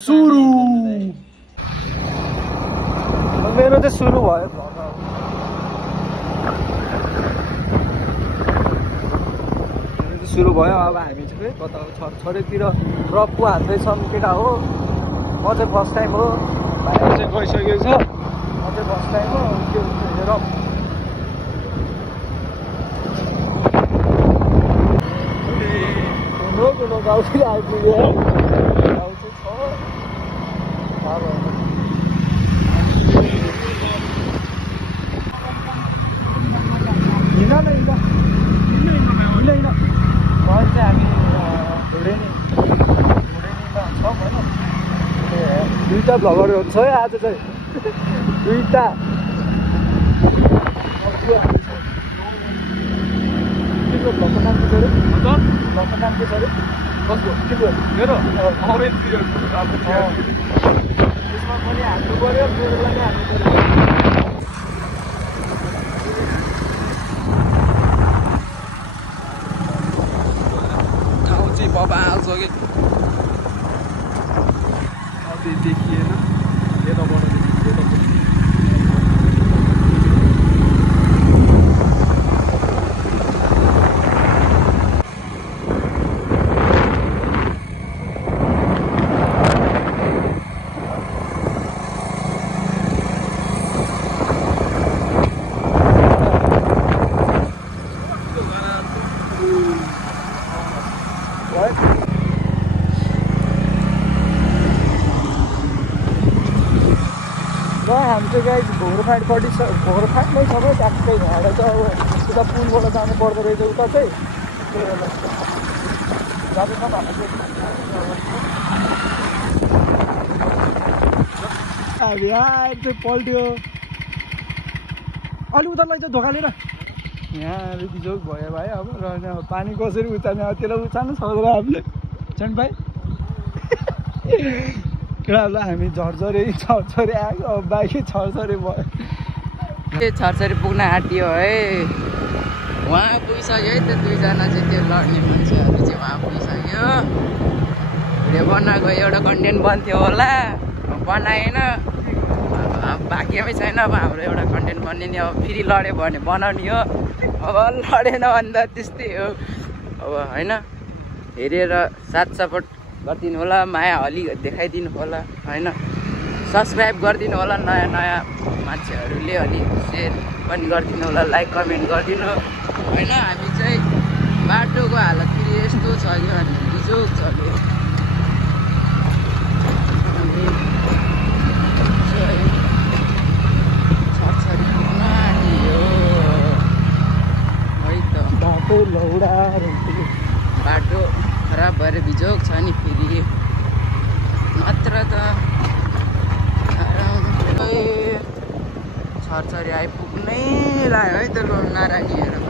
सुरु मेरो चाहिँ सुरु भयो सुरु भयो। अब हामी चाहिँ कता छरेतिर रक्कु हाल्दैछौँ केटा हो। म चाहिँ फर्स्ट टाइम हो, भाइ चाहिँ गइसकेको छ, म चाहिँ फर्स्ट टाइम हो। त्यो हेर कुनो गाउँ चाहिँ आइपुग्यो। गाउँ चाहिँ छ अब हिँड न हिँड चाहिँ हामी ढुडेनीमा छौँ होइन। दुईवटा भ्लगरहरू छ है आज चाहिँ, दुईवटा। तिम्रो भ्लगको नाम के छ अरे? भ्लगको नाम के छ अरे? कसको? तिम्रो? मेरो? त्यसमा पनि हाल्नु पऱ्यो, मेरो लागि हाल्नु पऱ्यो। ठाउँ चाहिँ बबाल छ कि देखिएन, यताबाट हामी चाहिँ गाई घोरफाटपट्टि छ, घोरफाटमै छ क्या ट्याक्कै भएर चाहिँ अब उता पुलबाट जानु पर्दो रहेछ उता चाहिँ। जाँदैछौँ हामी चाहिँ पल्ट्यो अलिक उता लैजाऊ धोका लिएर। यहाँ अलिक बिजोग भयो भाइ अब र पानी कसरी उचाल्ने, अब त्यसलाई उचाल्नु सक्दैन हामीले झन् भाइ। केटाहरूलाई हामी झरझरे आएको, अब बाइकै छरछरे भयो। छरछरी पुग्न आँटियो है, उहाँ पुगिसक्यो है। त्यो दुईजना चाहिँ त्यो लड्ने मान्छेहरू चाहिँ उहाँ पुगिसक्यो। भिडियो बनाएको एउटा कन्टेन्ट बन्थ्यो होला, बनाएन, भाग्यमै छैन। अब हाम्रो एउटा कन्टेन्ट बन्ने नि, अब फेरि लड्यो भने बनाउने हो। अब लडेन भने त त्यस्तै हो अब होइन। हेरेर साथ सपोर्ट गरिदिनु होला, माया अलि देखाइदिनु होला होइन। सब्सक्राइब गरिदिनु होला नयाँ नयाँ मान्छेहरूले, अलि सेयर पनि गरिदिनु होला, लाइक कमेन्ट गरिदिनु होइन। हामी चाहिँ बाटोको हालत फेरि यस्तो छ कि अनि बिजोग छ कि छरछरी पुग्न आँटियो है त। बाटो लौडा बाटो खराब भएर बिजोग छ नि फेरि, नत्र त छरछरी आइपुग्नै लाग्यो है। त नारायणीहरू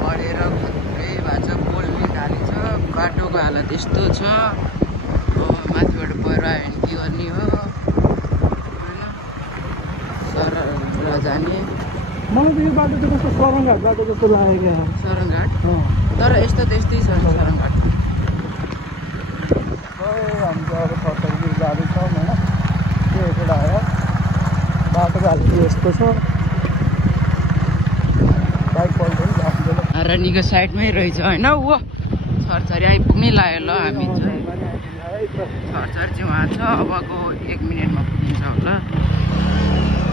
पढेर खत्रै भएको छ, पोल्ने खाली छ, बाटोको हालत यस्तो छ। माथिबाट पहिरो आयो भने के गर्ने हो होइन। सरर जाने मलाई त यो बाटो चाहिँ कस्तो सरङघाट बाटो जस्तो लाग्यो क्या। सरङघाट तर यस्तो त्यस्तै छ सरङघाट। हामी चाहिँ अब छरछरी जाँदैछौँ होइन। त्यो एउटा आयो बाटोको हालत यस्तो छ, बाइक पल्ट्यो नि आफ्नो नारायणीको साइडमै रहेछ होइन। ऊ छरछरी आइपुग्नै लाग्यो ल। हामी चाहिँ छरछरी चाहिँ उहाँ छ, अबको 1 मिनटमा पुगिन्छ होला।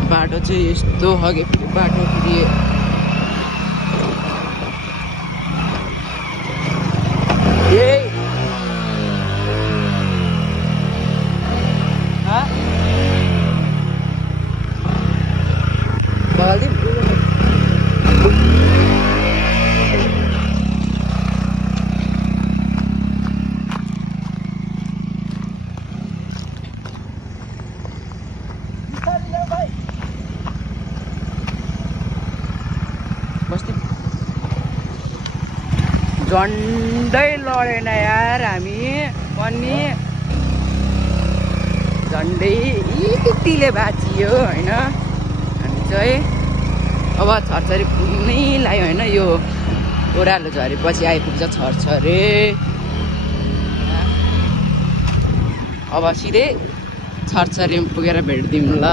बाटो चाहिँ यस्तो अघि फेरि बाटो फेरि झन्डै लडेन यार। हामी पनि झन्डै यतिले बाँचियो होइन। हामी चाहिँ अब छरछरी पुग्नै लाग्यो होइन। यो ओह्रालो झरेपछि आइपुग्छ छरछरे। अब सिधै छरछरीमा पुगेर भेट्दिउँ ल।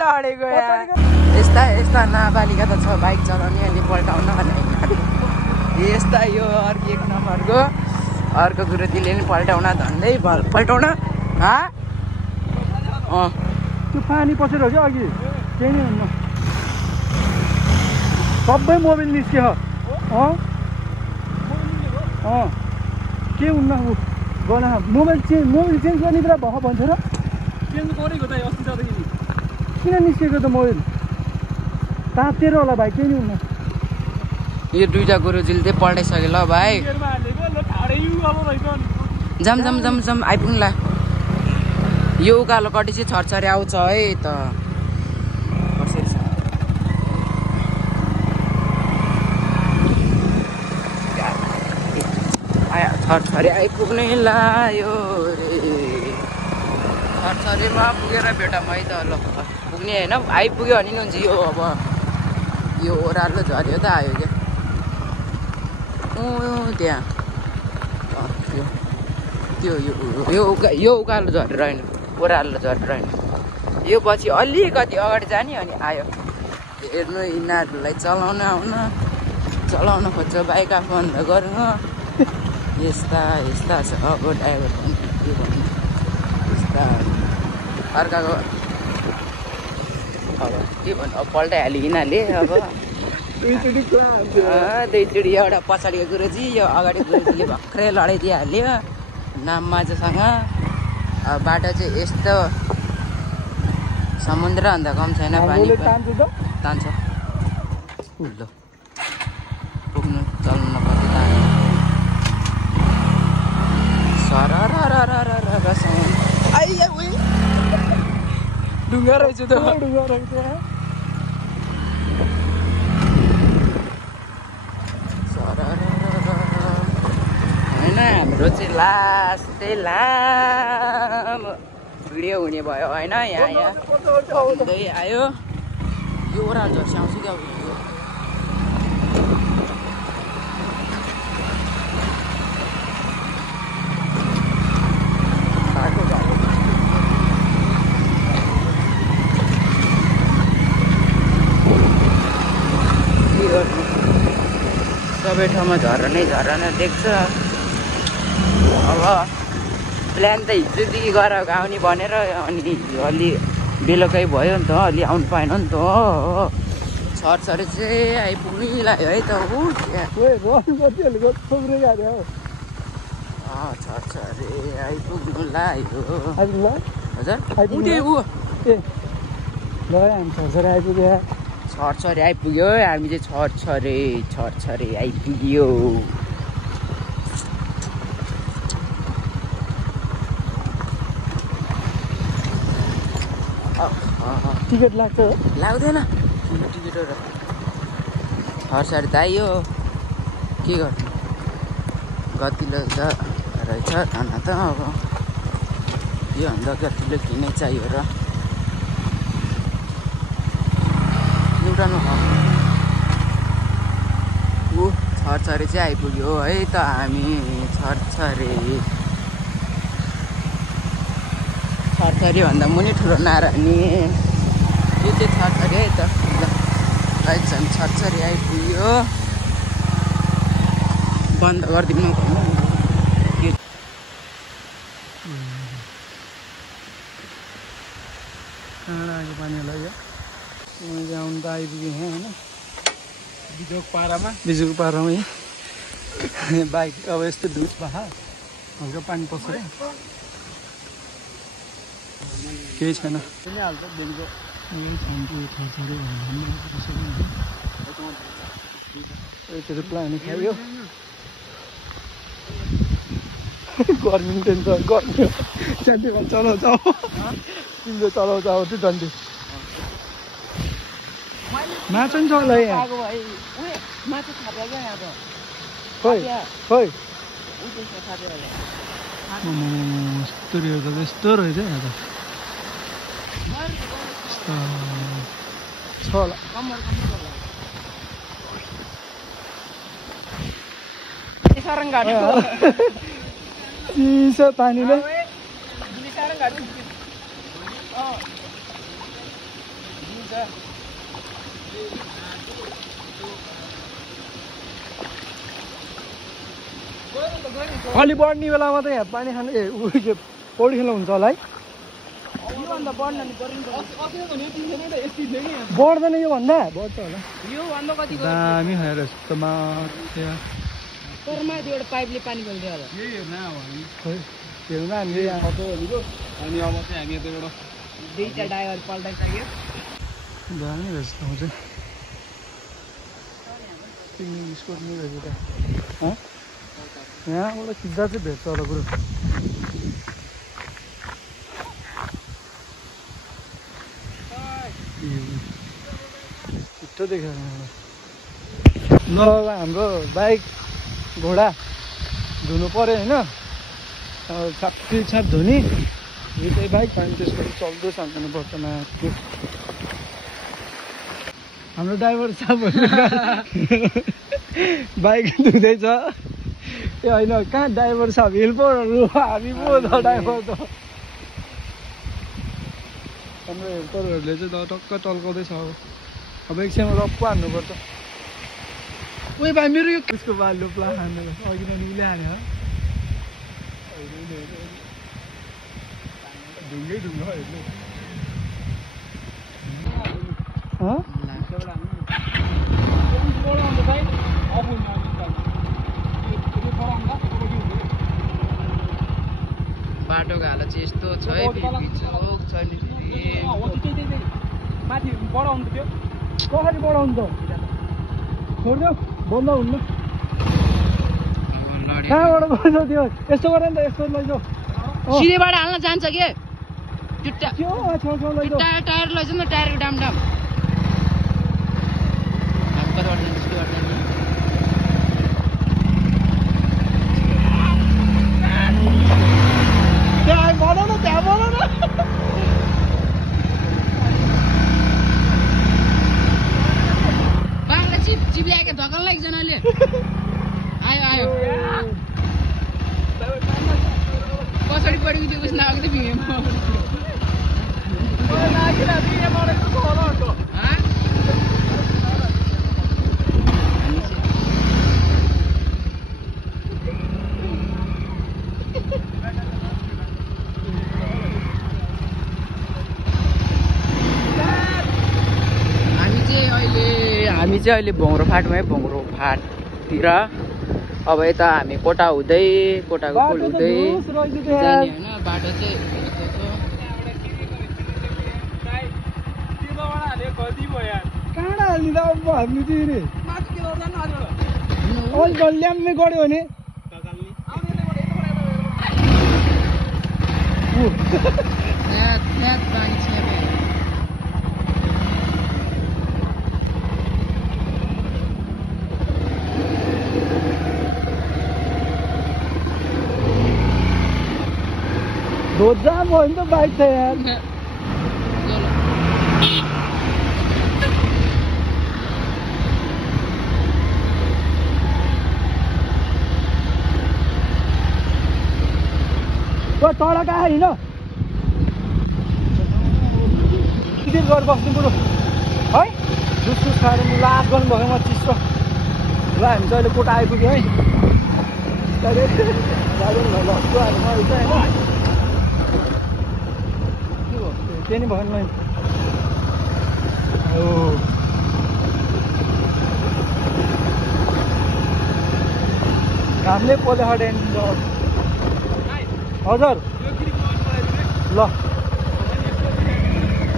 लडेको यस्ता यस्ता नाबालिका त छ बाइक चलाउने अनि पल्टाउन भने यस्ता यो अर्को एक नम्बरको अर्को कुरो त्यसले नि पल्टाउन धन्दै पल्टाउन त्यो पानी पसेर हो क्या अघि केही नै हुन्न सबै मोबाइल निस्क्यो के हुन्न गना मोबाइल चेन्ज गर्ने बेला भयो भन्छ र चेन्ज गरेको त अस्ति जाँदाखेरि किन निस्केको त मोबाइल तातेर होला भाइ केही नै हुन्न यो दुईटा गुरुजीले चाहिँ पल्टाइसक्यो ल भाइ जाम जाम जाम जाम आइपुग्ला यो उकालो कति चाहिँ छरछरी आउँछ है त कसरी छ छरछरी आइपुग्ने लायो रे छरछरीमा पुगेर भेटौँ है त ल पुग्ने होइन आइपुग्यो भने नि हुन्छ यो अब यो ओह्रालो झऱ्यो त आयो क्या त्यहाँ त्यो यो उकालो झरेर होइन ओह्रालो झरेर होइन यो पछि अलिकति अगाडि जाने अनि आयो हेर्नु यिनीहरूलाई चलाउन खोज्छ बाइक आफू अन्त गर्नु यस्ता यस्ता छ अब ड्राइभर पनि के भन्नु यस्ता अर्काको अब के भन्नु अब पल्टाइहाल्यो यिनीहरूले अब दुईचोटि एउटा पछाडिको गुरुजी यो अगाडि गुरुजीले भर्खरै लडाइदिइहाल्यो नाम माझसँग अब बाटो चाहिँ यस्तो समुद्र अन्त कम छैन पानी तान्छ ल पुग्नु चल्नु नपर्छ ढुङ्गा रहेछ त होइन हाम्रो चाहिँ लास्टै लामो भिडियो हुने भयो होइन यहाँ हुँदै आयो यो ओह्रालो झर्सी आउँछ क्या सबै ठाउँमा झरना देख्छ अब प्लान त हिजोदेखि गएर आउने भनेर अनि अलि बेलुकै भयो नि त अलि आउनु पाएन नि त छरछरी चाहिँ आइपुग्नु लाग्यो है त छरछरी आइपुग्नु लाग्यो हजुर छरछरी आइपुग्यो हामी चाहिँ छरछरी आइपुग्यो टिकट लाग्छ लाग्दैन टिकटहरू छरछरी त आइयो के गर्नु गतिलो त रहेछ खाना त अब योभन्दा गतिलो किनै चाहियो र एउटा छरछरी चाहिँ आइपुग्यो है त हामी छरछरी भन्दा मुनि ठुलो नारायणी यो चाहिँ छरछरी है त झन् छरछरी आइपुग्यो बन्द गरिदिनु पानीलाई यो आउनु त आइपुग्यो होइन बिजुको पारामा बाइक अब यस्तो धुप भए हल्का पानी पसेर केही छैन प्लान खायो गर्मी टेन्सन गर्मी च्यान्टीमा चलाउँछ तिमीले चलाउँछ अब त्यो झन्डी माछा नि छ होला यहाँ खोइ यस्तो रहेछ यहाँ त छ होला सारङ घाट चिसो पानीले सारङ घाट अलि बढ्ने बेलामा त यहाँ पानी खानु पौडी खेल्नु हुन्छ होला है बढ्दैन यो भन्दा बढ्छ होला दामी खाएर यस्तो माथि एउटा पाइपले पानी खोल्दियो होला हेर्नु हामीले यहाँ अनि अब चाहिँ हामी यताबाट दुईटा ड्राइभर पल्टाइसक्यो दामी रहेछ ठाउँ चाहिँ पिकनिक स्पोट नै रहेछ त यहाँबाट खिच्दा चाहिँ भेट्छ होला कुरो छिट्टो देखेर ल अब हाम्रो बाइक घोडा धुनु पऱ्यो होइन छाप्पी छाप धुने यो चाहिँ बाइक पानी त्यसपछि चल्दो सान्नुपर्छ माथि हाम्रो ड्राइभर साहबहरू बाइक धुँदैछ ए होइन कहाँ ड्राइभर साहब हेल्परहरू हामी पो छ ड्राइभर त हाम्रो हेल्परहरूले चाहिँ टक्क टल्काउँदैछ अब एकछिनमा रप्पु हान्नुपर्छ उयो भाइ मेरो यो उसको बाल्लो प्ला हान्नु अघि नै उसले हान्यो ढुङ्गै ढुङ्गा हेर्नु बाटोको हालत चाहिँ यस्तो छ है बिचोक छ नि माथि बढाउनु थियो कसरी बढाउनु त छोड्यो बन्द हुन्न कहाँबाट बन्द थियो यस्तो गर नि त यस्तो लैजाऊ सिधैबाट हाल्न जान्छ के के हो छेउछेउ लैजाऊ टायर लैजाउँ न टायरको डाम डाम त्यहाँ बनाउ न त्यहाँ बनाउ न बाख्रा चिप्ल्याएको धकल एकजनाले आयो आयो कसरी परेको त्यो उस नआएको थियो बिहेमा हामी चाहिँ अहिले भोङ्रो फाटमा है भोङ्रो फाटतिर अब यता हामी कोटा हुँदै कोटाको पुल हुँदै जाने होइन बाटो चाहिँ कहाँबाट हाल्ने त अब हाल्नु चाहिँ रे अलिक ल्याम्मै गऱ्यो भने पानी छ धोजा भयो नि त बाइक छ यार तल कहाँ हिँड टिकट गरेर बस्नु कुरो है जुस खाएर लाज गर्नुभयो म चिसो ल हामी चाहिँ अहिले कोटा आइपुग्यो है के नि भएन घामले पोले हटेन हजुर ल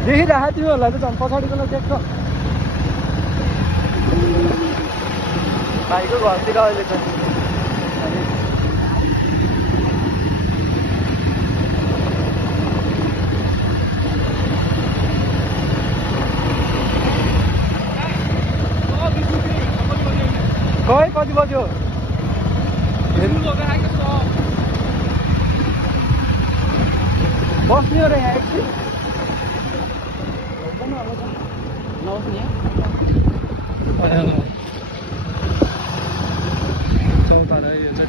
देखिरहेको थियो होला त झन् पछाडिकोलाई देख्छ भाइको घरतिर अहिले छ खै कति बज्यो बस्ने हो र यहाँ एकछिन चौतारा यो चाहिँ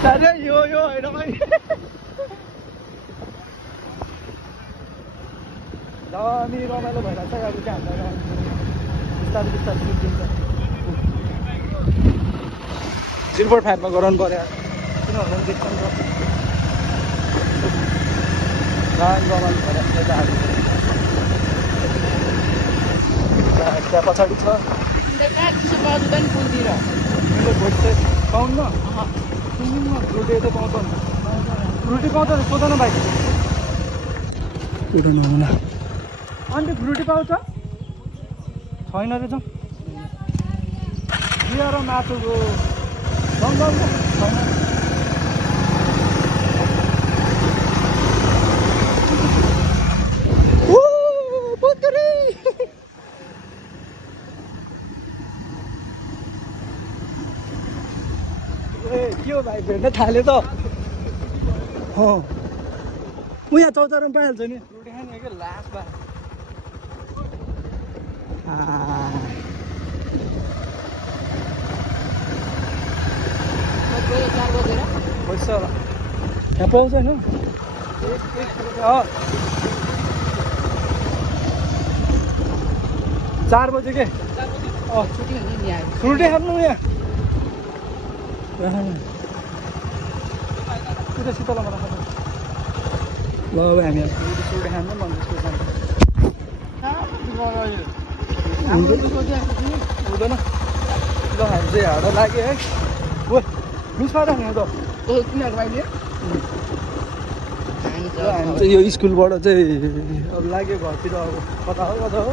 बिस्तारै यो होइन भाइ दामी रमाइलो भइरहेको छ अब चाहिँ हामीलाई बिस्तारै बिस्तारै पुगिन्छ सिल्भर फ्यानमा गराउनु पऱ्यो किनभने देख्छ नि त रमाइलो भइरहेको छ त्यहाँ पछाडि छ पुलतिर मैले भोट चाहिँ पाउन्न फ्रुटी त पाउँदैन फ्रुटी पाउँदैन सोधन भाइ कुरो नहुन अन्त फ्रुटी पाउँछ छैन रहेछ बिहा र मासुको जङ्गल छैन के हो भाइ भेट्न थाल्यो त हो यहाँ चौतारामा पाइहाल्छ नि फ्रुटी खाने क्या लास बा पैसा यहाँ पाउँछ होइन एक 4 बजे के फ्रुटी खानु यहाँ उता शीतलमा राख्नु ल हामी फ्रुटी खानु मन हुँदैन ल हामी चाहिँ हाड लाग्यो है ओ मिस पाएर नि त हामी चाहिँ यो स्कुलबाट चाहिँ अब लाग्यो घरतिर अब कता हो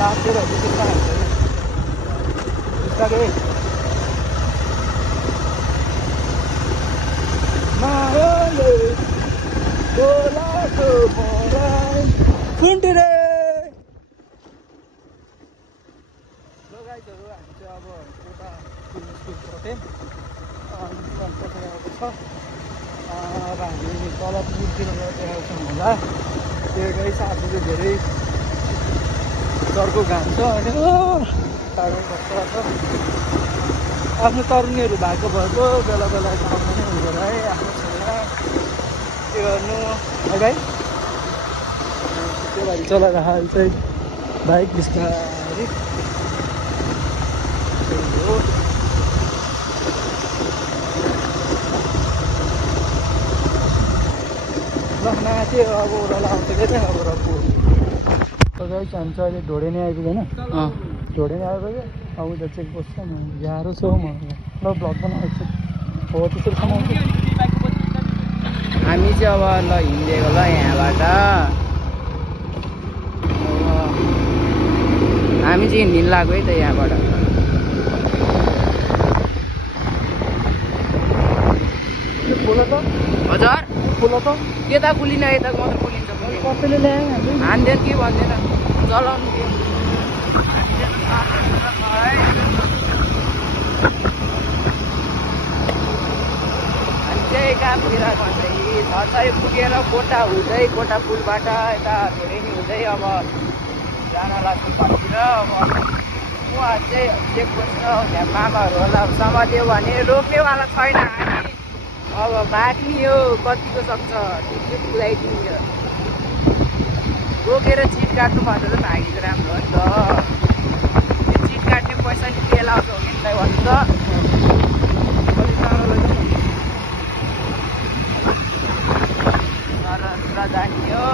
तातेरहरू चाहिँ खान्छ बिस्तारै मायाले बोलाको मलाई फुन्टेरे लगाइहरू हामी चाहिँ अब एउटा स्कुलबाट छ अब हामी तल पुलतिर गएर देखाउँछौँ होला त्यो गाई साथी चाहिँ धेरै डरको घाम छ होइन टाढो बस्छ आफ्नो तरुणीहरू भएको बेला बेला काम पनि हुँदैन है आफ्नो छोरा के गर्नु है भाइ त्यो लागि चलाएर हाल चाहिँ बाइक बिस्तारै हो लखना चाहिँ अब ओह्रालो आउँछ क्या त अब रक्कु गाई हामी चाहिँ अहिले ढोडे नै आइपुग्यो होइन ढोडे नै आइपुग्यो अब उता चेक पोस्ट छ म गाह्रो छ म ल भ्लग बनाएको छु हो त्यसरी कमाउँछु हामी चाहिँ अब ल हिँडेको ल यहाँबाट हामी चाहिँ हिँड्नु लाग्यो है त यहाँबाट फुल त हजुर फुल त यता कुलिन यता मात्र कुलिन्छ कसैले ल्याएँ हामी हान्दैन के भन्दैन चलाउनु त्यो हामी चाहिँ कहाँ पुगिरहेको भन्दाखेरि छर्सारी पुगेर कोटा हुँदै कोटा पुलबाट यता ढोडेनी हुँदै अब जान लाग्छ घरतिर अब उहाँ चाहिँ चेकपोस्ट छ त्यहाँ मामाहरू होला समात्यो भने रोक्नेवाला छैन हामी अब भाग्ने हो कतिको सक्छ त्यो चाहिँ पुऱ्याइदिन्छ रोकेर चिट काट्नु भनेर भागेको राम्रो हो नि त त्यो चिट काट्ने पैसा नि तेल आउँछ हो कि भन्नु त पुरा जाने हो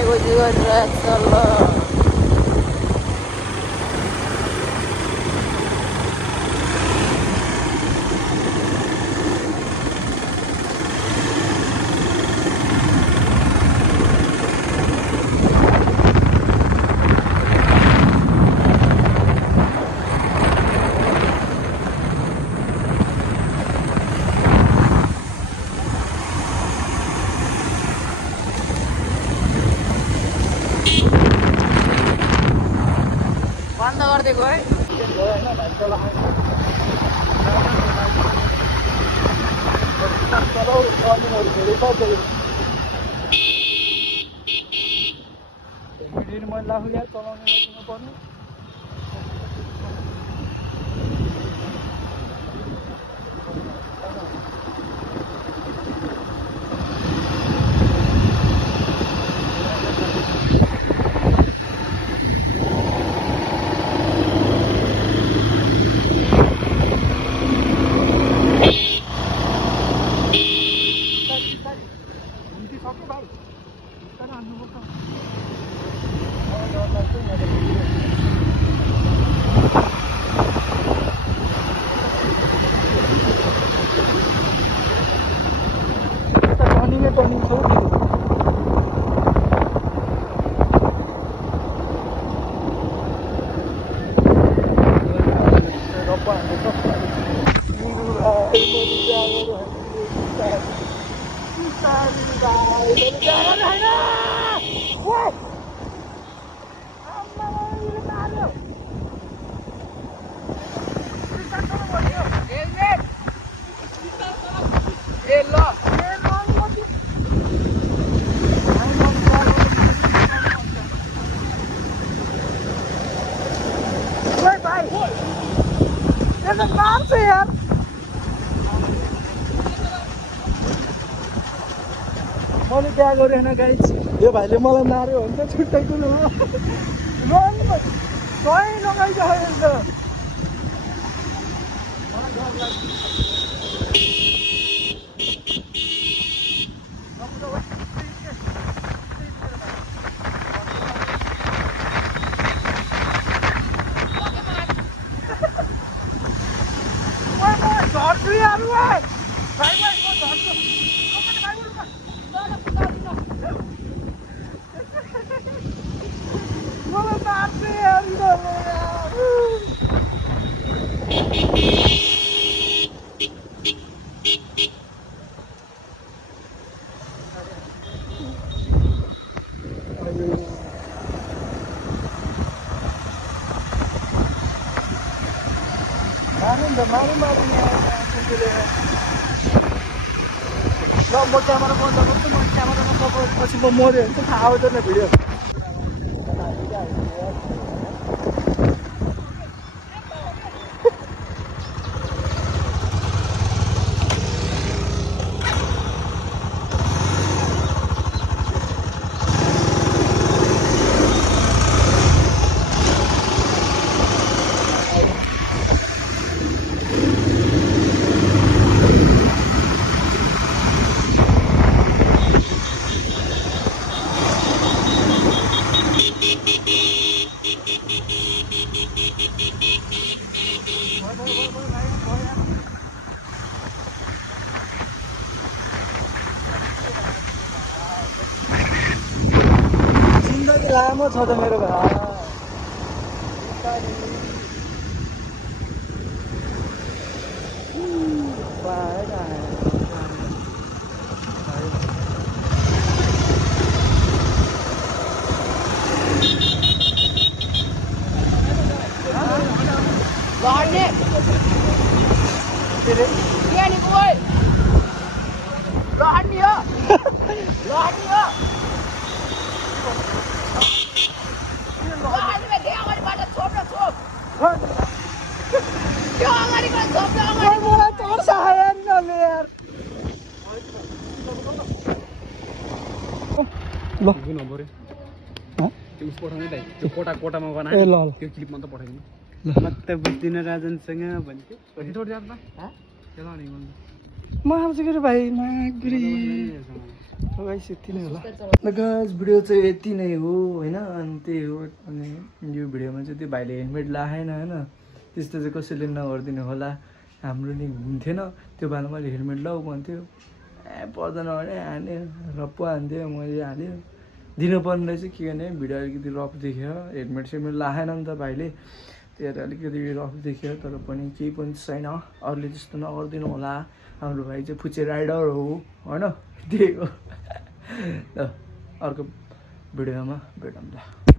खोज्ने खोजी गरिरहेको छ ल बन्द गरिदिएको है मैले आफूले चलाउने पर्ने मैले बिहा गरेन गाइस यो भाइले मलाई मार्यो भने त छुट्टै कुरो हो कहीँ लगाइरहेको म क्यामेरा बन्द गर्छु म क्यामेरामा सपोर्ट पछि म मऱ्यो भने चाहिँ थाहा आउँदैन भिडियो लामो छ त मेरो भाइ कोटामा बना त्यो क्लिपमा त पठाइदिनु म त बुझ्दिन राजनसँग भन्थे कति छोड जात बा चला नि म आउँछु के रे भाइ मागुरी गाइस यति नै होला ल गाइस भिडियो चाहिँ यति नै हो होइन अनि त्यही हो अनि यो भिडियोमा चाहिँ त्यो भाइले हेलमेट लाएन होइन त्यस्तो चाहिँ कसैले नगरिदिनु होला हाम्रो नि हुन्थेन त्यो भाइले मैले हेलमेट लाऊ भन्थ्यो पर्दैन भने हाल्यो रप्पु हान्थ्यो मैले हाल्यो दिनुपर्ने रहेछ के गर्ने भिडियो अलिकति रफ देख्यो हेलमेट सेलमेट लाएन नि त भाइले त्यही भएर अलिकति रफ देख्यो तर पनि केही पनि छैन अरूले त्यस्तो नगरिदिनु होला हाम्रो भाइ चाहिँ फुच्चे राइडर हो होइन त्यही हो ल अर्को भिडियोमा भेटौँ ल